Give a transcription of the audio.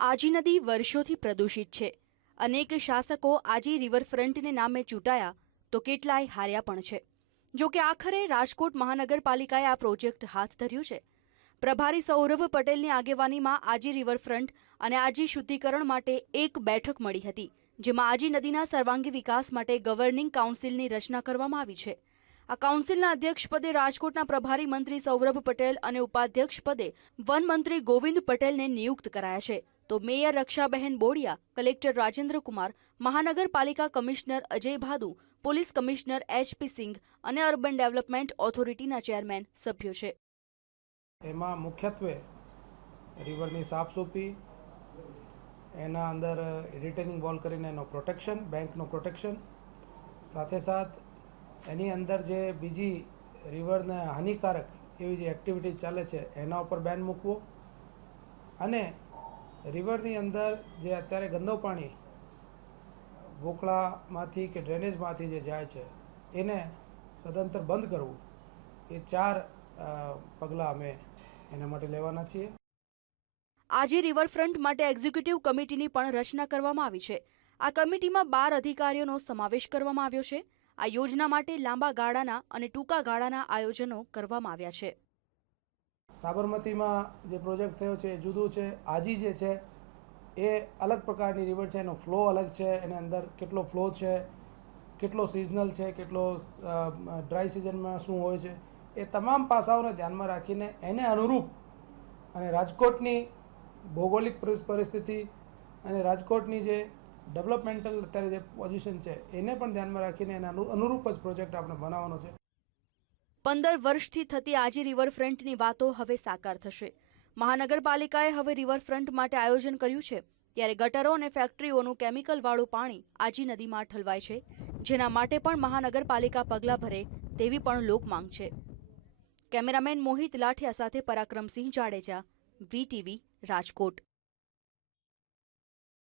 આજી નદી વર્ષોથી પ્રદૂષિત છે. અનેક શાસકો આજી રિવરફ્રન્ટને નામે ચૂંટાયા, તો કેટલાય હાર્યા પણ છે. જો કે આખરે રાજકોટ મહાનગરપાલિકાએ આ પ્રોજેક્ટ હાથ ધર્યો છે. પ્રભારી સૌરભ પટેલની આગેવાનીમાં આજી રિવરફ્રન્ટ અને આજી શુદ્ધિકરણ માટે એક બેઠક મળી હતી, જેમાં આજી નદીના સર્વાંગી વિકાસ માટે ગવર્નિંગ કાઉન્સિલની રચના કરવામાં આવી છે. આ કાઉન્સિલના અધ્યક્ષ પદે રાજકોટના પ્રભારી મંત્રી સૌરભ પટેલ અને ઉપાધ્યક્ષ પદે વન મંત્રી ગોવિંદ પટેલને નિયુક્ત કરાયા છે. તો મેયર રક્ષાબહેન બોડિયા, કલેક્ટર રાજેન્દ્ર કુમાર મહાનગરપાલિકા commissioner Ajay Bhadu, police commissioner HP Singh અને અર્બન ડેવલપમેન્ટ ઓથોરિટીના ચેરમેન સભ્યો છે. એમાં મુખ્યત્વે રિવરની સાફસૂફી, એના અંદર રિટેનિંગ વોલ કરીને એનો પ્રોટેક્શન, બેંકનું પ્રોટેક્શન, સાથે સાથ એની અંદર જે બીજી રિવરને હાનિકારક એવી જે એક્ટિવિટી ચાલે છે, એના ઉપર બેન મૂકવો. અને રિવરની અંદર જે અત્યારે ગંદો પાણી વોકળામાંથી કે ડ્રેનેજમાંથી જે જાય છે, એને સદંતર બંધ કરવું. એ ચાર પગલાં અમે એના માટે લેવાના છીએ. આજે રિવરફ્રન્ટ માટે એક્ઝિક્યુટિવ કમિટીની પણ રચના કરવામાં આવી છે. આ કમિટીમાં બાર અધિકારીઓનો સમાવેશ કરવામાં આવ્યો છે. આ યોજના માટે લાંબા ગાળાના અને ટૂંકા ગાળાના આયોજનો કરવામાં આવ્યા છે. સાબરમતીમાં જે પ્રોજેક્ટ થયો છે, એ જુદું છે, આજી જે છે, એ અલગ પ્રકારની રિવર છે, એનો ફ્લો અલગ છે, એની અંદર કેટલો ફ્લો છે, કેટલો સિઝનલ છે, કેટલો ડ્રાય સિઝનમાં શું હોય છે, એ તમામ પાસાઓને ધ્યાનમાં રાખીને એને અનુરૂપ અને રાજકોટની ભૌગોલિક પરિસ- પરિસ્થિતિ અને રાજકોટની જે ડેવલપમેન્ટલ અત્યારે જે પોઝિશન છે, એને પણ ધ્યાનમાં રાખીને એના અનુરૂપ જ પ્રોજેક્ટ આપણે બનાવવાનો છે. પંદર વર્ષથી થતી આજી રિવરફ્રન્ટની વાતો હવે સાકાર થશે. મહાનગરપાલિકાએ હવે રિવરફ્રન્ટ માટે આયોજન કર્યું છે, ત્યારે ગટરો અને ફેક્ટરીઓનું કેમિકલવાળું પાણી આજી નદીમાં ઠલવાય છે, જેના માટે પણ મહાનગરપાલિકા પગલાં ભરે તેવી પણ લોકમાંગ છે. કેમેરામેન મોહિત લાઠિયા સાથે પરાક્રમસિંહ જાડેજા, વીટીવી, રાજકોટ.